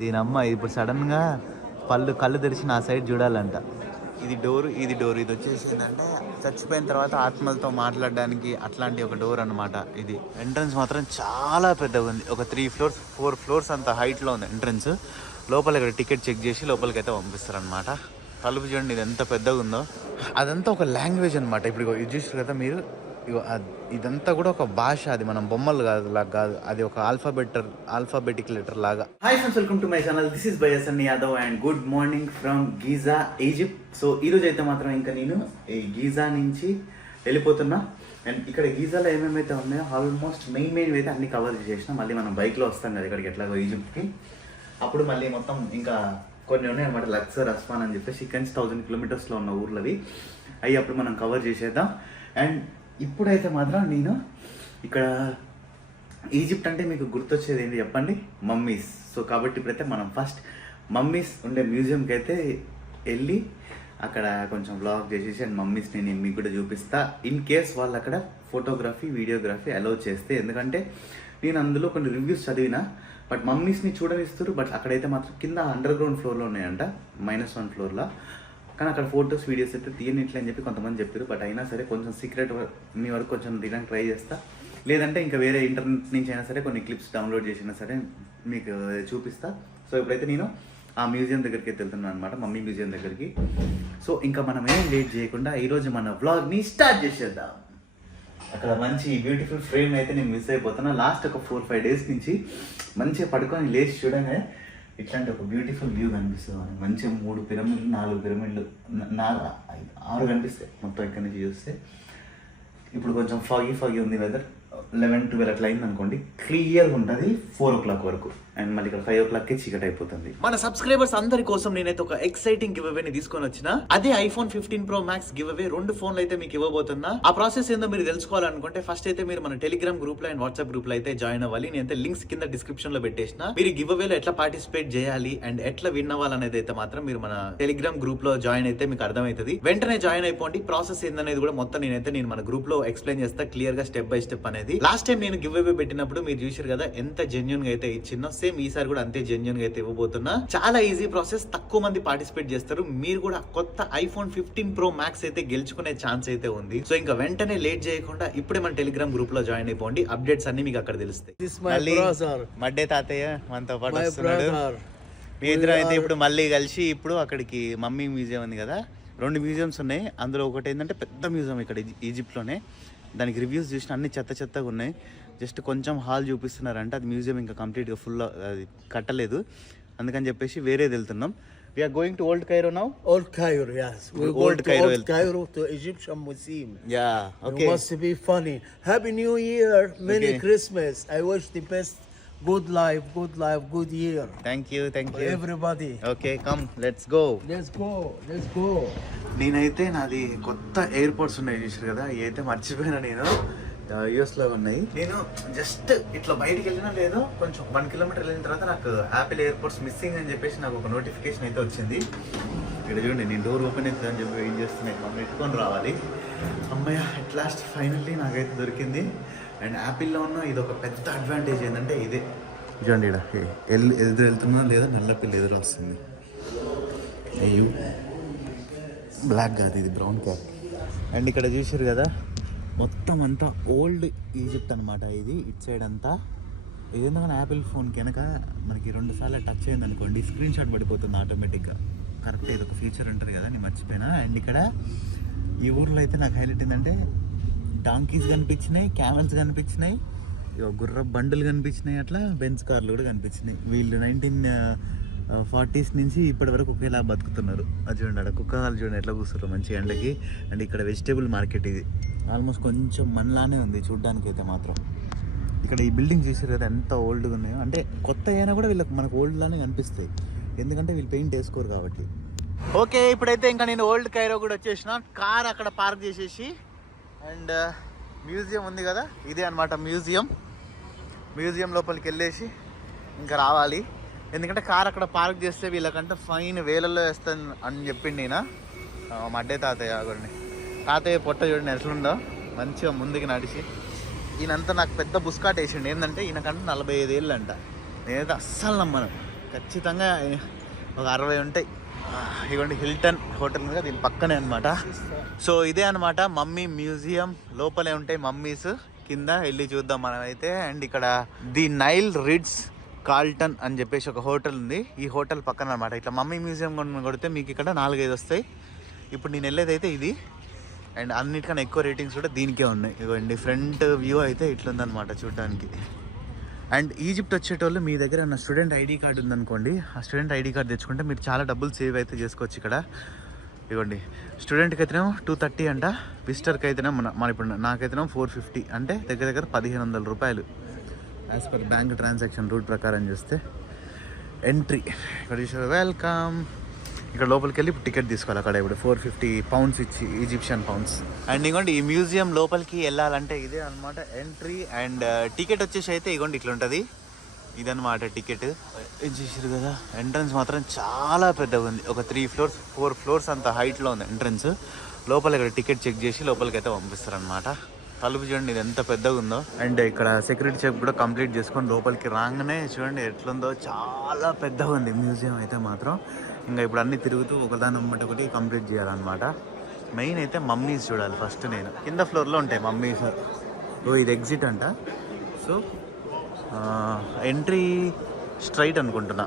దీనమ్మ ఇప్పుడు సడన్గా కళ్ళు తెరిచి నా సైడ్ చూడాలంట. ఇది డోర్ ఇది వచ్చేసి ఏంటంటే చచ్చిపోయిన తర్వాత ఆత్మలతో మాట్లాడడానికి అట్లాంటి ఒక డోర్ అనమాట. ఇది ఎంట్రన్స్ మాత్రం చాలా పెద్దగా ఉంది. ఒక 4 ఫ్లోర్స్ అంత హైట్లో ఉంది ఎంట్రన్స్. లోపల ఇక్కడ టికెట్ చెక్ చేసి లోపలికి అయితే పంపిస్తారనమాట. తలుపు చూడండి ఇది ఎంత పెద్దగా ఉందో. అదంతా ఒక లాంగ్వేజ్ అనమాట. ఇప్పుడు ఇది చూసారు కదా మీరు, ఇదంతా కూడా ఒక భాష. అది మనం బొమ్మలు కాదు, అది ఒక ఆల్ఫాబెటిక్ లెటర్ లాగా. Hi friends, welcome to my channel. This is by Sunny Yadav and good morning from Giza, Egypt. So ఈరోజు అయితే మాత్రం ఇంకా నేను ఈ గీజా నుంచి వెళ్ళిపోతున్నా. అండ్ ఇక్కడ గీజాలో ఏమేమైతే ఉన్నాయో ఆల్మోస్ట్ మెయిన్ అయితే అన్ని కవర్ చేసిన. మళ్ళీ మనం బైక్లో వస్తాం కదా ఇక్కడికి ఎట్లాగో ఈజిప్ట్కి. అప్పుడు మళ్ళీ మొత్తం ఇంకా కొన్ని ఉన్నాయి అనమాట. లక్సర్, అస్మాన్ అని చెప్పేసి ఇక్కడి నుంచి 1000 కిలోమీటర్స్లో ఉన్న ఊర్లవి. అవి అప్పుడు మనం కవర్ చేసేద్దాం. అండ్ ఇప్పుడైతే మాత్రం నేను ఇక్కడ ఈజిప్ట్ అంటే మీకు గుర్తొచ్చేది ఏంటి చెప్పండి? మమ్మీస్. సో కాబట్టి ఇప్పుడైతే మనం ఫస్ట్ మమ్మీస్ ఉండే మ్యూజియంకి అయితే వెళ్ళి అక్కడ కొంచెం వ్లాగ్ చేసేసి అండ్ మమ్మీస్ని నేను మీకు కూడా చూపిస్తా. ఇన్ కేస్ వాళ్ళు అక్కడ ఫోటోగ్రఫీ, వీడియోగ్రఫీ అలౌ చేస్తే. ఎందుకంటే నేను అందులో కొన్ని రివ్యూస్ చదివినా, బట్ మమ్మీస్ని చూడనిస్తారు. బట్ అక్కడైతే మాత్రం కింద అండర్ గ్రౌండ్ ఫ్లోర్లో ఉన్నాయంట, -1 ఫ్లోర్లో. కానీ అక్కడ ఫొటోస్, వీడియోస్ అయితే తీయనిట్లే అని చెప్పి కొంతమంది చెప్పారు. బట్ అయినా సరే కొంచెం సీక్రెట్ మీ వరకు కొంచెం తీయడానికి ట్రై చేస్తా. లేదంటే ఇంకా వేరే ఇంటర్నెట్ నుంచి అయినా సరే కొన్ని క్లిప్స్ డౌన్లోడ్ చేసినా సరే మీకు చూపిస్తా. సో ఇప్పుడైతే నేను ఆ మ్యూజియం దగ్గరికి అయితే వెళ్తున్నాను అనమాట, మమ్మీ మ్యూజియం దగ్గరికి. సో ఇంకా మనం ఏం లేట్ చేయకుండా ఈరోజు మన వ్లాగ్ని స్టార్ట్ చేసేద్దాం. అక్కడ మంచి బ్యూటిఫుల్ ఫ్రేమ్ అయితే నేను మిస్ అయిపోతున్నా. లాస్ట్ ఒక 4-5 డేస్ నుంచి మంచిగా పడుకొని లేచి చూడగానే ఇట్లాంటి ఒక బ్యూటిఫుల్ వ్యూ కనిపిస్తుంది. మంచిగా 3 పిరమిడ్లు, 4 పిరమిడ్లు, 6 కనిపిస్తాయి మొత్తం ఇక్కడ నుంచి చూస్తే. ఇప్పుడు కొంచెం ఫాగీ ఉంది వెదర్. 11-12 అట్లా అయింది అనుకోండి, క్లియర్గా ఉంటుంది 4 o'clock వరకు. అండ్ మళ్ళీ ఇక్కడ 5 o'clockకి చీకటి అయిపోతుంది. మన సబ్స్క్రైబర్స్ అందరి కోసం నేనైతే ఒక ఎక్సైటింగ్ గివ్ అవేని తీసుకొని వచ్చిన. అదే iPhone 15 Pro Max give away. 2 ఫోన్లు అయితే మీకు ఇవ్వబోతున్నా. ఆ ప్రాసెస్ ఏందో మీరు తెలుసుకోవాలనుకుంటే ఫస్ట్ అయితే మీరు మన టెలిగ్రామ్ గ్రూప్ లో అండ్ వాట్సాప్ గ్రూప్ లో అయితే జాయిన్ అవ్వాలి. నేనైతే లింక్స్ కింద డిస్క్రిప్షన్ లో పెట్టేసిన. మీరు గివ్ అవేలో ఎట్లా పార్టిసిపేట్ చేయాలి అండ్ ఎట్లా విన్ అవ్వాలనేది అయితే మాత్రం మీరు మన టెలిగ్రామ్ గ్రూప్ లో జాయిన్ అయితే మీకు అర్థమవుతుంది. వెంటనే జాయిన్ అయిపోండి. ప్రాసెస్ ఏందనేది కూడా మొత్తం నేను మన గ్రూప్ లో ఎక్స్ప్లెయిన్ చేస్తా క్లియర్ గా, స్టెప్ బై స్టెప్ అనేది. లాస్ట్ టైం నేను గివ్ అవే పెట్టినప్పుడు మీరు చూసారు కదా ఎంత జెన్యూన్ గా అయితే ఇచ్చినో. సేమ్ ఈసారి కూడా అంతే జెన్యూన్ గా అయితే ఇవ్వబోతున్నా. చాలా ఈజీ ప్రాసెస్, తక్కువ మంది పార్టిసిపేట్ చేస్తారు. మీరు కూడా కొత్త iPhone 15 Pro Max అయితే గెలుచుకునే ఛాన్స్ అయితే ఉంది. సో ఇంకా వెంటనే లేట్ చేయకుండా ఇప్పుడే మన టెలిగ్రామ్ గ్రూప్ లో జాయిన్ అయిపోండి. అప్డేట్స్ అన్ని మీకు అక్కడ తెలుస్తాయి. మడ్డే తాతయ్య మనతో పాటు వస్తున్నాడు. మీ ఇద్దరు అయితే ఇప్పుడు మళ్ళీ కలిసి ఇప్పుడు అక్కడికి మమ్మీ మ్యూజియం ఉంది కదా, 2 మ్యూజియంస్ ఉన్నాయి. అందులో ఒకటి ఏంటంటే పెద్ద మ్యూజియం ఇక్కడ ఈజిప్ట్లోనే. దానికి రివ్యూస్ చూసిన అన్ని చెత్తగా ఉన్నాయి. జస్ట్ కొంచెం హాల్ చూపిస్తున్నారంటే అది మ్యూజియం ఇంకా కంప్లీట్గా ఫుల్ అది కట్టలేదు. అందుకని చెప్పేసి వేరేది వెళ్తున్నాం. We are going to Old Cairo now? Old Cairo, yes. We're going to Old Cairo to Egyptian Museum. Yeah, okay. It must be funny. Happy New Year, Merry Christmas. I wish the best, good life, good year. Thank you. Everybody. Okay, come, let's go. Let's go. నేనైతే నాది కొత్త airports ఉన్నాయి చూసారు కదా, ఇవి అయితే మర్చిపోయినా. నేను యూఎస్లో ఉన్నాయి. నేను జస్ట్ ఇట్లా బయటికి వెళ్ళినా లేదో కొంచెం 1 కిలోమీటర్ వెళ్ళిన తర్వాత నాకు యాపిల్ ఎయిర్పోర్ట్స్ మిస్సింగ్ అని చెప్పేసి నాకు ఒక నోటిఫికేషన్ అయితే వచ్చింది. ఇక్కడ చూడండి, నేను డోర్ ఓపెన్ అవుతుంది అని చెప్పి వెయిట్ చేస్తున్నాను. మనం ఎత్తుకొని రావాలి. అమ్మాయి అట్ లాస్ట్ ఫైనల్లీ నాకైతే దొరికింది. అండ్ యాపిల్లో ఉన్న ఇది ఒక పెద్ద అడ్వాంటేజ్ ఏంటంటే ఇదే చూడండి, ఇక్కడ ఎదురు వెళ్తున్నా లేదా నల్ల పిల్ల ఎదురు వస్తుంది. అయ్యో బ్లాక్ కాదు, ఇది బ్రౌన్ క్యాప్. అండ్ ఇక్కడ చూసారు కదా మొత్తం అంతా ఓల్డ్ ఈజిప్ట్ అనమాట. ఇది ఇట్ సైడ్ అంతా ఏదైనా యాపిల్ ఫోన్కి వెనక మనకి 2 సార్లు టచ్ అయింది అనుకోండి, స్క్రీన్ షాట్ పడిపోతుంది ఆటోమేటిక్గా. కరెక్ట్, ఇది ఒక ఫీచర్ అంటారు కదా, నేను మర్చిపోయినా. అండ్ ఇక్కడ ఈ ఊర్లో అయితే నాకు హైలైట్ ఏంటంటే డాంకీస్ కనిపించినాయి, క్యామెల్స్ కనిపించినాయి, గుర్ర బండులు కనిపించినాయి, అట్లా బెంజ్ కార్లు కూడా కనిపించినాయి. వీళ్ళు 1940s నుంచి ఇప్పటి వరకు ఒకేలా బతుకుతున్నారు. అది చూడండి, అక్కడ కుక్కలు చూడండి ఎట్లా కూర్చున్నారు మంచి ఎండకి. అండ్ ఇక్కడ వెజిటేబుల్ మార్కెట్ ఇది ఆల్మోస్ట్ కొంచెం మనలానే ఉంది చూడ్డానికి అయితే మాత్రం. ఇక్కడ ఈ బిల్డింగ్ చూసారు కదా ఎంత ఓల్డ్గా ఉన్నాయో. అంటే కొత్త అయినా కూడా వీళ్ళకి మనకు ఓల్డ్ లానే కనిపిస్తాయి, ఎందుకంటే వీళ్ళు పెయింట్ వేసుకోరు కాబట్టి. ఓకే, ఇప్పుడైతే ఇంకా నేను ఓల్డ్ కైరో కూడా వచ్చేసిన. కార్ అక్కడ పార్క్ చేసేసి అండ్ మ్యూజియం ఉంది కదా, ఇదే అనమాట మ్యూజియం లోపలికి వెళ్ళేసి ఇంకా రావాలి. ఎందుకంటే కార్ అక్కడ పార్క్ చేస్తే వీళ్ళకంటే ఫైన్ వేలల్లో వేస్తాను అని చెప్పింది నేను. మడ్డే తాతయ్య ఆగండి, తాతయ్య పొట్ట చూడండి ఎట్లుందో, మంచిగా ముందుకు నడిచి. ఈయనంతా నాకు పెద్ద బుస్కాట్ వేసిండు. ఏంటంటే ఈయనకంటే 45 ఏళ్ళు అంట. నేనైతే అస్సలు నమ్మను. ఖచ్చితంగా ఒక 60 ఉంటాయి. ఇదిగోండి హిల్టన్ హోటల్ మీద దీని పక్కనే అనమాట. సో ఇదే అనమాట మమ్మీ మ్యూజియం. లోపలే ఉంటాయి మమ్మీస్, కింద వెళ్ళి చూద్దాం మనమైతే. అండ్ ఇక్కడ ది నైల్ రిడ్స్ కార్ల్టన్ అని చెప్పేసి ఒక హోటల్ ఉంది. ఈ హోటల్ పక్కన అనమాట. ఇట్లా మమ్మీ మ్యూజియం కొడితే మీకు ఇక్కడ 4-5 వస్తాయి. ఇప్పుడు నేను వెళ్ళేదైతే ఇది. అండ్ అన్నిటికన్నా ఎక్కువ రేటింగ్స్ కూడా దీనికే ఉన్నాయి. ఇవ్వండి ఫ్రంట్ వ్యూ అయితే ఇట్లుందనమాట చూడడానికి. అండ్ ఈజిప్ట్ వచ్చేటోళ్ళు మీ దగ్గర ఉన్న స్టూడెంట్ ఐడి కార్డు ఉందనుకోండి, ఆ స్టూడెంట్ ఐడి కార్డు తెచ్చుకుంటే మీరు చాలా డబ్బులు సేవ్ అయితే చేసుకోవచ్చు ఇక్కడ. ఇవ్వండి స్టూడెంట్కి అయితేనేమో 230 అంట, విజిటర్కి అయితేనే మన ఇప్పుడు నాకైతేనేమో 450, అంటే దగ్గర దగ్గర 1500 రూపాయలు as per bank transaction route ప్రకారం చేస్తే. ఎంట్రీ ఇక్కడ చూసారు, వెల్కమ్. ఇక్కడ లోపలికి వెళ్ళి ఇప్పుడు టికెట్ తీసుకోవాలి. అక్కడ ఇప్పుడు 450 పౌండ్స్ ఇచ్చి, ఈజిప్షియన్ పౌండ్స్. అండ్ ఇగోండి ఈ మ్యూజియం లోపలికి వెళ్ళాలంటే ఇదే అనమాట ఎంట్రీ. అండ్ టికెట్ వచ్చేసి అయితే ఇగోండి ఇట్లా ఉంటుంది. ఇదన్నమాట టికెట్. ఏం చేసారు కదా, ఎంట్రన్స్ మాత్రం చాలా పెద్దగా ఉంది. ఒక 3 floors 4 floors అంత హైట్లో ఉంది ఎంట్రన్స్. లోపల ఇక్కడ టికెట్ చెక్ చేసి లోపలికి అయితే పంపిస్తారనమాట. తలుపు చూడండి ఇది ఎంత పెద్దగా ఉందో. అండ్ ఇక్కడ సెక్యూరిటీ చెక్ కూడా కంప్లీట్ చేసుకొని లోపలికి రాగానే చూడండి ఎట్లుందో, చాలా పెద్దగా ఉంది మ్యూజియం అయితే మాత్రం. ఇంకా ఇప్పుడు అన్నీ తిరుగుతూ ఒకదాని అమ్మటి ఒకటి కంప్లీట్ చేయాలన్నమాట. మెయిన్ అయితే మమ్మీస్ చూడాలి ఫస్ట్. నేను కింద ఫ్లోర్లో ఉంటాయి మమ్మీస్. ఓ ఇది ఎగ్జిట్ అంట. సో ఎంట్రీ స్ట్రైట్ అనుకుంటున్నా.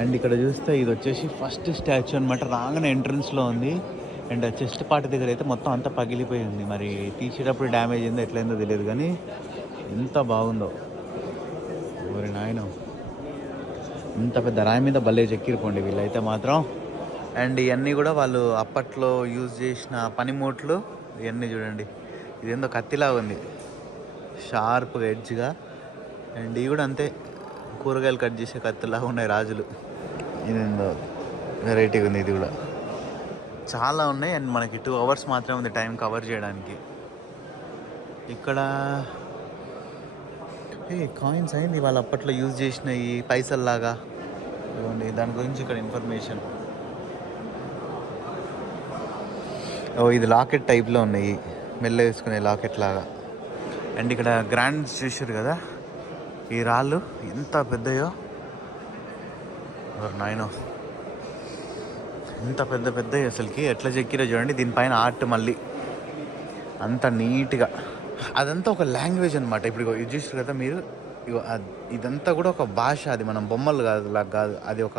అండ్ ఇక్కడ చూస్తే ఇది వచ్చేసి ఫస్ట్ స్టాచ్యూ అనమాట. రాగానే ఎంట్రన్స్లో ఉంది. అండ్ చెస్ట్ పార్ట్ దగ్గర అయితే మొత్తం అంతా పగిలిపోయి ఉంది. మరి తీసేటప్పుడు డ్యామేజ్ అయిందో ఎట్లయిందో తెలియదు, కానీ ఎంత బాగుందో. ఓరి నాయన, ఇంత పెద్ద రాయి మీద భలే చెక్కిరిపోండి వీళ్ళైతే మాత్రం. అండ్ ఇవన్నీ కూడా వాళ్ళు అప్పట్లో యూజ్ చేసిన పనిముట్లు ఇవన్నీ చూడండి. ఇదేందో కత్తిలాగా ఉంది, షార్ప్గా ఎడ్జ్గా. అండ్ ఇవి కూడా అంతే, కూరగాయలు కట్ చేసే కత్తిలాగా ఉన్నాయి రాజులు. ఇదేందో వెరైటీగా ఉంది. ఇది కూడా చాలా ఉన్నాయి. అండ్ మనకి 2 hours మాత్రమే ఉంది టైం కవర్ చేయడానికి. ఇక్కడ కాయిన్స్ అయింది వాళ్ళు అప్పట్లో యూజ్ చేసిన ఈ పైసల్లాగా. ఇవ్వండి దాని గురించి ఇక్కడ ఇన్ఫర్మేషన్. ఓ ఇది లాకెట్ టైప్లో ఉన్నాయి, మెల్ల వేసుకునే లాకెట్ లాగా. అండ్ ఇక్కడ గ్రాండ్ చూసారు కదా, ఈ రాళ్ళు ఎంత పెద్దయో. నాయనో ఇంత పెద్ద పెద్దవి అసలుకి ఎట్లా చెక్కిరో చూడండి. దీనిపైన ఆర్ట్ మళ్ళీ అంత నీట్గా. అదంతా ఒక లాంగ్వేజ్ అనమాట. ఇప్పుడు ఇది చూసారు కదా మీరు, ఇదంతా కూడా ఒక భాష. అది మనం బొమ్మలు కాదు, అది ఒక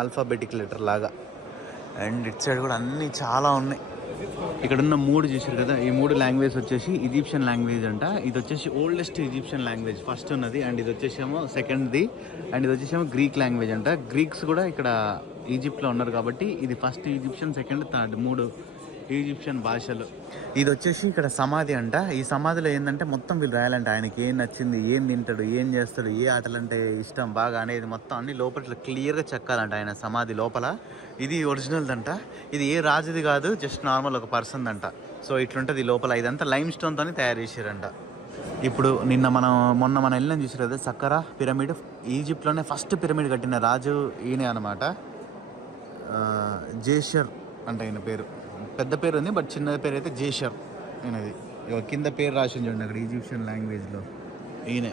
ఆల్ఫాబెటిక్ లెటర్ లాగా. అండ్ ఇట్ సైడ్ కూడా అన్నీ చాలా ఉన్నాయి. ఇక్కడ ఉన్న 3 చూసారు కదా, ఈ 3 లాంగ్వేజ్ వచ్చేసి ఈజిప్షియన్ లాంగ్వేజ్ అంట. ఇది వచ్చేసి ఓల్డెస్ట్ ఈజిప్షియన్ లాంగ్వేజ్ ఫస్ట్ ఉన్నది. అండ్ ఇది వచ్చేసేమో సెకండ్ది. అండ్ ఇది వచ్చేసేమో గ్రీక్ లాంగ్వేజ్ అంట. గ్రీక్స్ కూడా ఇక్కడ ఈజిప్ట్లో ఉన్నారు కాబట్టి ఇది first Egyptian, second, third 3 Egyptian భాషలు. ఇది వచ్చేసి ఇక్కడ సమాధి అంట. ఈ సమాధిలో ఏంటంటే మొత్తం వీళ్ళు రాయాలంటే ఆయనకి ఏం నచ్చింది, ఏం తింటాడు, ఏం చేస్తాడు, ఏ ఆటలంటే ఇష్టం బాగా అనేది మొత్తం అన్ని లోపల క్లియర్గా చెక్కాలంట ఆయన సమాధి లోపల. ఇది ఒరిజినల్ అంట. ఇది ఏ రాజుది కాదు, జస్ట్ నార్మల్ ఒక పర్సన్ అంట. సో ఇట్లుంటుంది లోపల. ఇదంతా లైమ్ స్టోన్తో తయారు చేశారంట. ఇప్పుడు మొన్న మనం వెళ్ళిన చూసారు కదా సక్కరా పిరమిడ్. ఈజిప్ట్లోనే ఫస్ట్ పిరమిడ్ కట్టిన రాజు ఈయనే అనమాట. జేషర్ అంటే ఆయన పేరు. పెద్ద పేరు ఉంది బట్ చిన్న పేరు అయితే జేషర్ అనేది. కింద పేరు రాసి చూడండి అక్కడ ఈజిప్షియన్ లాంగ్వేజ్లో. ఈయనే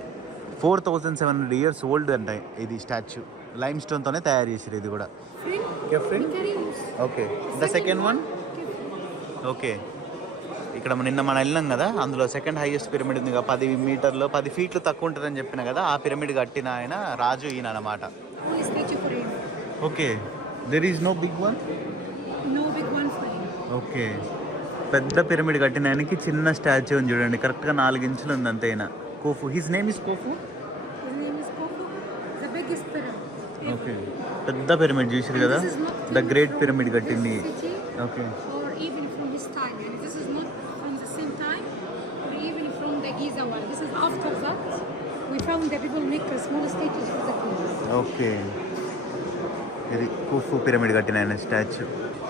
4700 years ఓల్డ్ అంట ఇది స్టాచ్యూ. లైమ్ స్టోన్తోనే తయారు చేసారు ఇది కూడా. Okay the second one. Okay ఇక్కడ నిన్న మనం వెళ్ళినాం కదా, అందులో సెకండ్ హైయెస్ట్ పిరమిడ్ ఉంది కదా, 10 meters 10 feet తక్కువ ఉంటుందని చెప్పిన కదా, ఆ పిరమిడ్ కట్టిన ఆయన రాజు ఈయన అనమాట. Okay there is no big one. Okay పెద్ద పిరమిడ్ కట్టిన ఆయనకి చిన్న స్టాచ్యూ ఉంది చూడండి, కరెక్ట్గా 4 inches ఉంది అంతే. అయినా కోఫు, హిస్ నేమ్ ఇస్ కోఫు. ఓకే పెద్ద పిరమిడ్ చూసారు కదా, ద గ్రేట్ పిరమిడ్ కట్టింది. ఓకే ఓకే ఇది కుఫు పిరమిడ్ కట్టిన ఆయన స్టాచ్యూ.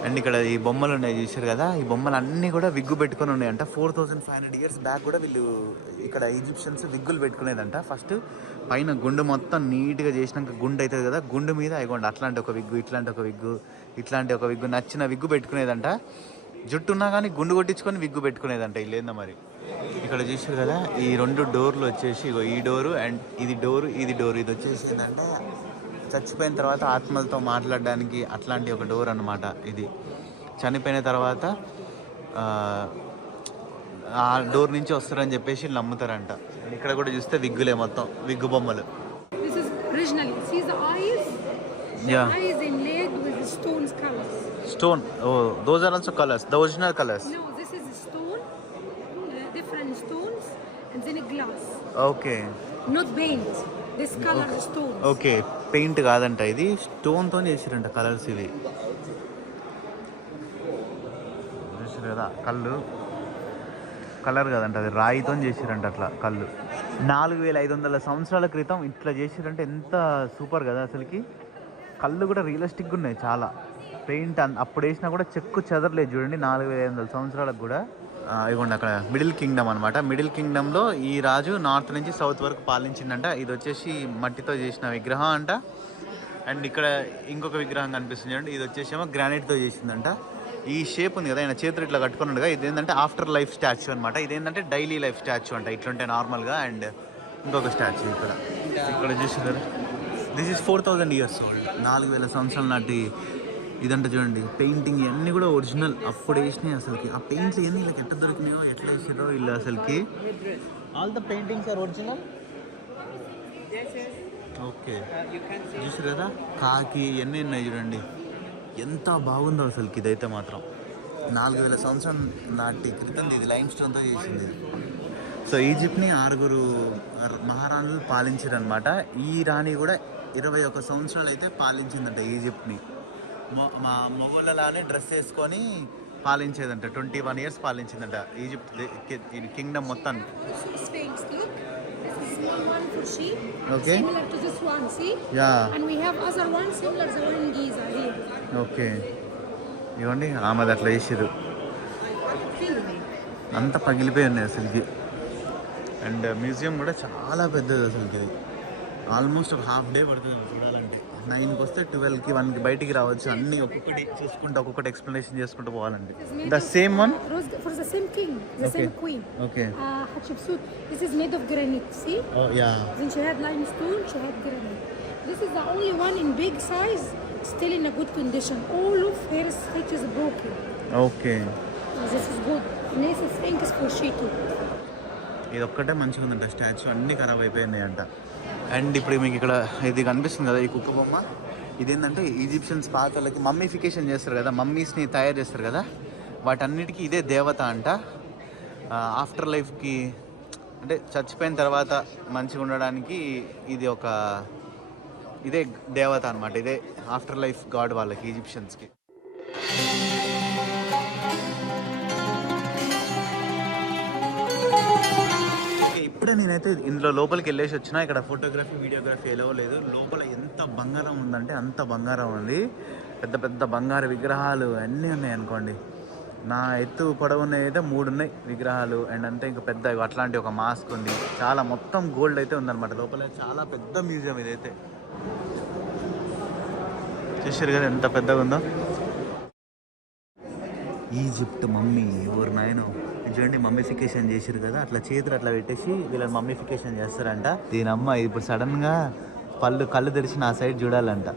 అండ్ ఇక్కడ ఈ బొమ్మలు ఉన్నాయి చూసారు కదా, ఈ బొమ్మలు అన్నీ కూడా విగ్గు పెట్టుకొని ఉన్నాయంట. 4500 years బ్యాక్ కూడా వీళ్ళు ఇక్కడ ఈజిప్షియన్స్ విగ్గులు పెట్టుకునేదంట. ఫస్ట్ పైన గుండు మొత్తం నీట్గా చేసినాక గుండు అవుతుంది కదా, గుండు మీద అయిపోండి అట్లాంటి ఒక విగ్గు, ఇట్లాంటి ఒక విగ్గు, ఇట్లాంటి ఒక విగ్గు, నచ్చిన విగ్గు పెట్టుకునేదంట. జుట్టు ఉన్నా కానీ గుండు కొట్టించుకొని విగ్గు పెట్టుకునేదంట. ఇల్లేందా మరి. ఇక్కడ చూసారు కదా ఈ 2 doors వచ్చేసి ఈ డోరు అండ్ ఇది డోరు, ఇది డోరు. ఇది వచ్చేసి ఏంటంటే చచ్చిపోయిన తర్వాత ఆత్మలతో మాట్లాడడానికి అట్లాంటి ఒక డోర్ అన్నమాట ఇది. చనిపోయిన తర్వాత ఆ డోర్ నుంచి వస్తారని చెప్పేసి నమ్ముతారంట. ఇక్కడ కూడా చూస్తే విగ్గులే, మొత్తం విగ్గు బొమ్మలు. This is originally. See the eyes? The Yeah. eyes inlaid with the stones colors. Stone. Oh, those are also colors. The original colors. No, this is a stone, different stones, and then a glass. Okay. Not paint. This color is stones. Okay, paint కాదంట, ఇది స్టోన్తో చేసిరంట colours ఇవి. చూసారు కదా కళ్ళు, colour కాదంట, అది రాయితో చేసిరంట అట్లా కళ్ళు. 4500 సంవత్సరాల క్రితం ఇట్లా చేసిరంటే ఎంత సూపర్ కదా అసలుకి. కళ్ళు కూడా రియలిస్టిక్గా ఉన్నాయి చాలా. పెయింట్ అప్పుడు వేసినా కూడా చెక్కు చెదరలేదు చూడండి. 4500 సంవత్సరాలకు కూడా. ఇవ్వండి అక్కడ మిడిల్ కింగ్డమ్ అనమాట. మిడిల్ కింగ్డమ్లో ఈ రాజు నార్త్ నుంచి సౌత్ వరకు పాలించిందంట. ఇది వచ్చేసి మట్టితో చేసిన విగ్రహం అంట. అండ్ ఇక్కడ ఇంకొక విగ్రహం కనిపిస్తుంది చూడండి, ఇది వచ్చేసేమో గ్రానైట్తో చేసిందంట. ఈ షేప్ ఉంది కదా, ఆయన చేతులు ఇట్లా కట్టుకున్నాడుగా, ఇది ఏంటంటే ఆఫ్టర్ లైఫ్ స్టాచ్యూ అనమాట. ఇదేంటంటే డైలీ లైఫ్ స్టాచ్యూ అంట, ఇట్లుంటే నార్మల్గా. అండ్ ఇంకొక స్టాచ్యూ ఇక్కడ చూసారు, దిస్ ఈజ్ 4000 years ఓల్డ్. 4000 సంవత్సరాల నాటి ఇదంట చూడండి. పెయింటింగ్ ఇవన్నీ కూడా ఒరిజినల్, అప్పుడు వేసినాయి అసలుకి. ఆ పెయింట్స్ ఇవన్నీ వీళ్ళకి ఎట్లా దొరికినాయో, ఎట్లా వేసారో వీళ్ళు అసలుకి. All the paintings are original. Okay, చూసారు కదా కాకి ఇవన్నీ ఉన్నాయి చూడండి, ఎంత బాగుందో అసలుకి. ఇదైతే మాత్రం 4000 సంవత్సరం నాటి క్రితం ఇది లైమ్ స్టోన్తో చేసింది. సో ఈజిప్ట్ని 6 మహారాణులు పాలించారనమాట. ఈ రాణి కూడా 21 సంవత్సరాలు అయితే పాలించిందంట ఈజిప్ట్ని. మా మొగోళ్ళలానే డ్రెస్ వేసుకొని పాలించేదంట. 21 years పాలించిందంట ఈజిప్ట్ కింగ్డమ్ మొత్తాన్ని. Sphinx, look. This is small one for sheep. Okay. Similar to this one, see? Yeah. And we have other one similar to the one in Giza here. Okay, ఇవ్వండి ఆమెది అట్లా వేసారు, అంత పగిలిపోయి ఉన్నాయి అసలుకి. And museum కూడా చాలా పెద్దది అసలుకి. ఇది ఆల్మోస్ట్ ఒక హాఫ్ డే పడుతుంది చూడాలంటే. 9కి వస్తే 12కి 1కి బయటికి రావచ్చు. అన్నీ ఒక్కొక్కటి చూసుకుంటూ ఒక్కొక్కటి ఎక్స్ప్లెనేషన్ చేసుకుంటూ పోవాలండి. The same one For the same king, the same queen. Okay. Hatshepsut. This is made of granite, see? Oh yeah. Then she had limestone, she had granite. This is the only one in big size, still in a good condition. All of her stitch is broken. Okay, This is good. This is Sphinx for she too. ఇది ఒక్కటే మంచిగా ఉందంట statue, అన్నీ ఖరాబ్ అయిపోయినాయి అంట. And ఇప్పుడు మీకు ఇక్కడ ఇది కనిపిస్తుంది కదా, ఈ కుక్క బొమ్మ. ఇదేంటంటే ఈజిప్షియన్స్ పాతలకి మమ్మీఫికేషన్ చేస్తారు కదా, మమ్మీస్ని తయారు చేస్తారు కదా, వాటన్నిటికీ ఇదే దేవత అంట. ఆఫ్టర్ లైఫ్కి అంటే చచ్చిపోయిన తర్వాత మంచిగా ఉండడానికి ఇదే దేవత అనమాట. ఇదే ఆఫ్టర్ లైఫ్ గాడ్ వాళ్ళకి, ఈజిప్షియన్స్కి. ఇప్పుడే నేనైతే ఇందులో లోపలికి వెళ్ళేసి వచ్చిన. ఇక్కడ ఫోటోగ్రఫీ వీడియోగ్రఫీ ఎలా లేదు. లోపల ఎంత బంగారం ఉందంటే అంత బంగారం ఉంది. పెద్ద పెద్ద బంగారు విగ్రహాలు అన్నీ ఉన్నాయి అనుకోండి. నా ఎత్తు పొడవున్నాయి అయితే 3 ఉన్నాయి విగ్రహాలు. అండ్ అంతే ఇంకా పెద్ద అట్లాంటి ఒక మాస్క్ ఉంది. చాలా మొత్తం గోల్డ్ అయితే ఉందన్నమాట లోపల. చాలా పెద్ద మ్యూజియం ఇదైతే. చూసారు కదా ఎంత పెద్దగా ఉందో. ఈజిప్ట్ మమ్మీ ఎవరు నాయనో చూడండి, మమ్మీఫికేషన్ చేసారు కదా, అట్లా చేతులు అట్లా పెట్టేసి వీళ్ళని మమ్మీఫికేషన్ చేస్తారంట. దీని అమ్మ ఇప్పుడు సడన్గా కళ్ళు తెరిచి నా సైడ్ చూడాలంట.